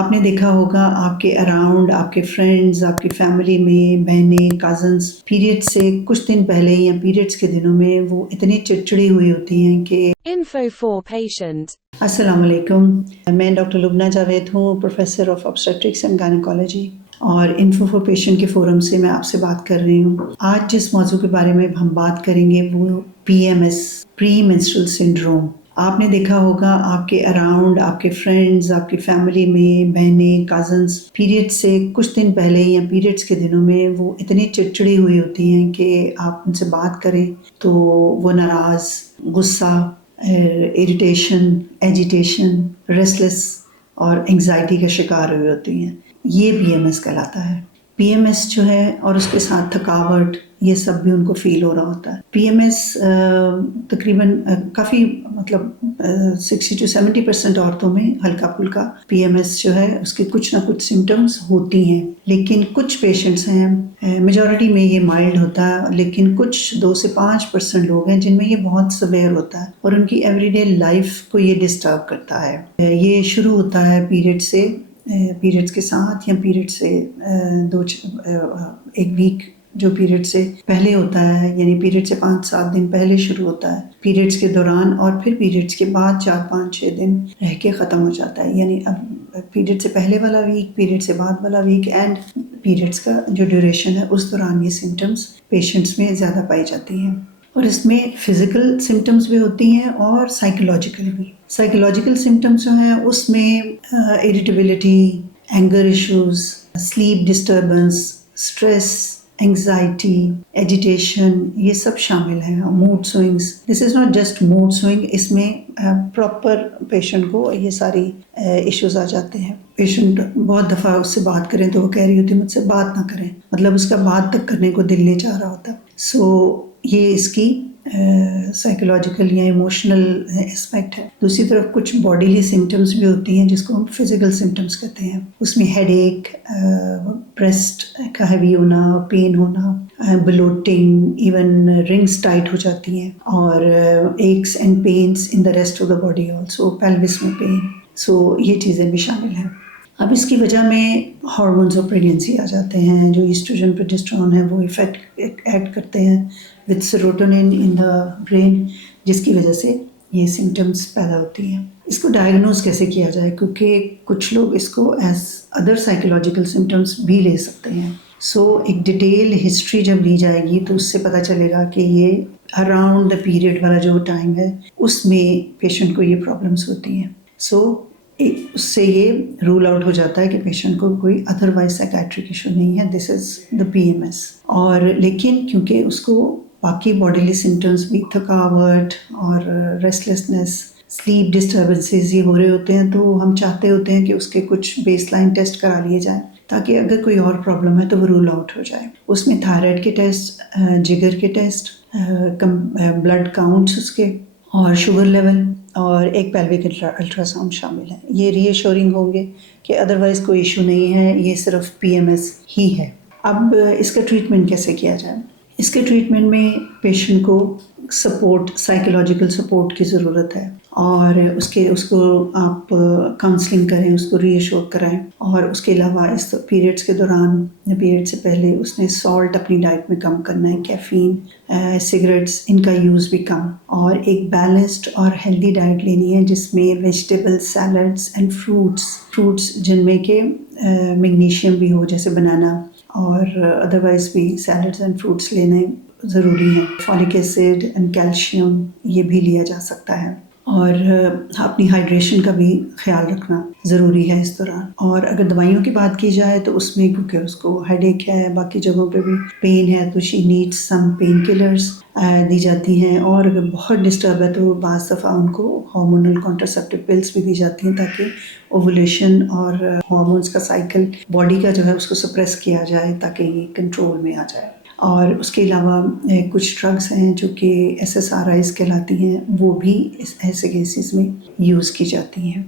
آپ نے دیکھا ہوگا آپ کے اراؤنڈ آپ کے فرینڈز آپ کی فیملی میں بہنیں کزنس پیریڈ سے کچھ دن پہلے یا پیریڈز کے دنوں میں وہ اتنی چڑچڑی ہوئی ہوتی ہیں کہ Info for patient. السلام علیکم، میں ڈاکٹر لبنہ جاوید ہوں، پروفیسر آف obstetrics اینڈ گائنیکالوجی، اور انفو فور پیشنٹ کے فورم سے میں آپ سے بات کر رہی ہوں۔ آج جس موضوع کے بارے میں ہم بات کریں گے وہ PMS پری منسٹرل سنڈروم۔ آپ نے دیکھا ہوگا آپ کے اراؤنڈ آپ کے فرینڈز آپ کی فیملی میں بہنیں کزنس پیریڈ سے کچھ دن پہلے یا پیریڈز کے دنوں میں وہ اتنی چڑچڑی ہوئی ہوتی ہیں کہ آپ ان سے بات کریں تو وہ ناراض، غصہ، اریٹیشن، ایجیٹیشن، ریسٹلیس اور انگزائٹی کا شکار ہوئی ہوتی ہیں۔ یہ PMS کہلاتا ہے۔ PMS جو ہے اور اس کے ساتھ تھکاوٹ، یہ سب بھی ان کو فیل ہو رہا ہوتا ہے۔ PMS تقریباً کافی 60 to 70% عورتوں میں ہلکا پھلکا PMS جو ہے اس کے کچھ نہ کچھ سمٹمز ہوتی ہیں، لیکن کچھ پیشنٹس ہیں، میجورٹی میں یہ مائلڈ ہوتا ہے، لیکن کچھ 2 سے 5% لوگ ہیں جن میں یہ بہت سویئر ہوتا ہے اور ان کی ایوری ڈے لائف کو یہ ڈسٹرب کرتا ہے۔ یہ شروع ہوتا ہے پیریڈز کے ساتھ یا پیریڈ سے ایک ویک جو پیریڈ سے پہلے ہوتا ہے، یعنی پیریڈ سے 5-7 دن پہلے شروع ہوتا ہے، پیریڈز کے دوران، اور پھر پیریڈز کے بعد 4-5-6 دن رہ کے ختم ہو جاتا ہے۔ یعنی اب پیریڈ سے پہلے والا ویک، پیریڈ سے بعد والا ویک اینڈ پیریڈز کا جو ڈیوریشن ہے اس دوران یہ سمٹمز پیشنٹس میں زیادہ پائی جاتی ہیں۔ اور اس میں فزیکل سمٹمز بھی ہوتی ہیں اور سائیکولوجیکل بھی۔ سائیکولوجیکل سمٹمز جو ہیں اس میں irritability, anger issues, sleep disturbance, stress, anxiety, agitation, یہ سب شامل ہیں۔ Mood swings, this is not just mood swing, اس میں پراپر پیشنٹ کو یہ ساری ایشوز آ جاتے ہیں۔ پیشنٹ بہت دفعہ اس سے بات کریں تو وہ کہہ رہی ہوتی ہے مجھ سے بات نہ کریں، مطلب اس کا بات تک کرنے کو دل نہیں چاہ رہا ہوتا۔ یہ اس کی سائیکولوجیکل یا ایموشنل اسپیکٹ ہے۔ دوسری طرف کچھ باڈیلی سمٹمز بھی ہوتی ہیں جس کو ہم فزیکل سمٹمز کہتے ہیں۔ اس میں ہیڈ ایک، بریسٹ کا ہیوی ہونا، پین ہونا، بلوٹنگ، ایون رنگز ٹائٹ ہو جاتی ہیں، اور aches and pains in the rest of the body also, pelvis میں پین، یہ چیزیں بھی شامل ہیں۔ اب اس کی وجہ میں ہارمونز آف پریگنینسی آ جاتے ہیں، جو ایسٹروجن پروجسٹرون ہے وہ ایکٹ کرتے ہیں وتھ سیروٹونن ان دا برین، جس کی وجہ سے یہ سمٹمز پیدا ہوتی ہیں۔ اس کو ڈائگنوز کیسے کیا جائے، کیونکہ کچھ لوگ اس کو ایز ادر سائیکولوجیکل سمٹمز بھی لے سکتے ہیں۔ ایک ڈیٹیل ہسٹری جب لی جائے گی تو اس سے پتہ چلے گا کہ یہ اراؤنڈ دا پیریڈ والا جو ٹائم ہے اس میں پیشنٹ کو یہ پرابلمس ہوتی ہیں۔ اس سے یہ رول آؤٹ ہو جاتا ہے کہ پیشنٹ کو کوئی ادروائز سائیکیٹرک ایشو نہیں ہے، دس از دا PMS۔ اور لیکن کیونکہ اس کو باقی باڈیلی سمٹمز بھی، تھکاوٹ اور ریسٹلیسنس، سلیپ ڈسٹربنسز یہ ہو رہے ہوتے ہیں، تو ہم چاہتے ہوتے ہیں کہ اس کے کچھ بیس لائن ٹیسٹ کرا لیے جائیں تاکہ اگر کوئی اور پرابلم ہے تو وہ رول آؤٹ ہو جائے۔ اس میں تھائرائڈ کے ٹیسٹ، جگر کے ٹیسٹ، بلڈ کاؤنٹس اس کے، اور شوگر لیول، اور ایک پیلوک الٹرا ساؤنڈ شامل ہیں۔ یہ ری ایشورنگ ہوں گے کہ ادروائز کوئی ایشو نہیں ہے، یہ صرف PMS ہی ہے۔ اب اس کا ٹریٹمنٹ کیسے کیا جائے؟ اس کے ٹریٹمنٹ میں پیشنٹ کو سپورٹ، سائیکولوجیکل سپورٹ کی ضرورت ہے، اور اس کو آپ کاؤنسلنگ کریں، اس کو ری ایشور کرائیں، اور اس کے علاوہ اس پیریڈس کے دوران یا پیریڈ سے پہلے اس نے سالٹ اپنی ڈائٹ میں کم کرنا ہے، کیفین، سگریٹس، ان کا یوز بھی کم، اور ایک بیلنسڈ اور ہیلدی ڈائٹ لینی ہے جس میں ویجیٹیبلس، سیلڈس اینڈ فروٹس جن میں کہ میگنیشیم بھی ہو، جیسے بنانا، اور ادروائز بھی سیلڈس اینڈ فروٹس لینے ضروری ہیں۔ فولک ایسڈ اینڈ کیلشیم یہ بھی لیا جا سکتا ہے، اور اپنی ہائیڈریشن کا بھی خیال رکھنا ضروری ہے اس دوران۔ اور اگر دوائیوں کی بات کی جائے تو اس میں کیونکہ اس کو ہیڈ ایک ہے، باقی جگہوں پہ بھی پین ہے، تو she needs some pain killers دی جاتی ہیں، اور اگر بہت ڈسٹرب ہے تو بعض دفعہ ان کو ہارمونل کانٹراسیپٹیو پلس بھی دی جاتی ہیں تاکہ اوولیشن اور ہارمونس کا سائیکل باڈی کا جو ہے اس کو سپریس کیا جائے تاکہ یہ کنٹرول میں آ جائے۔ اور اس کے علاوہ کچھ ڈرگس ہیں جو کہ SSRIs کہلاتی ہیں، وہ بھی ایسے کیسز میں یوز کی جاتی ہیں۔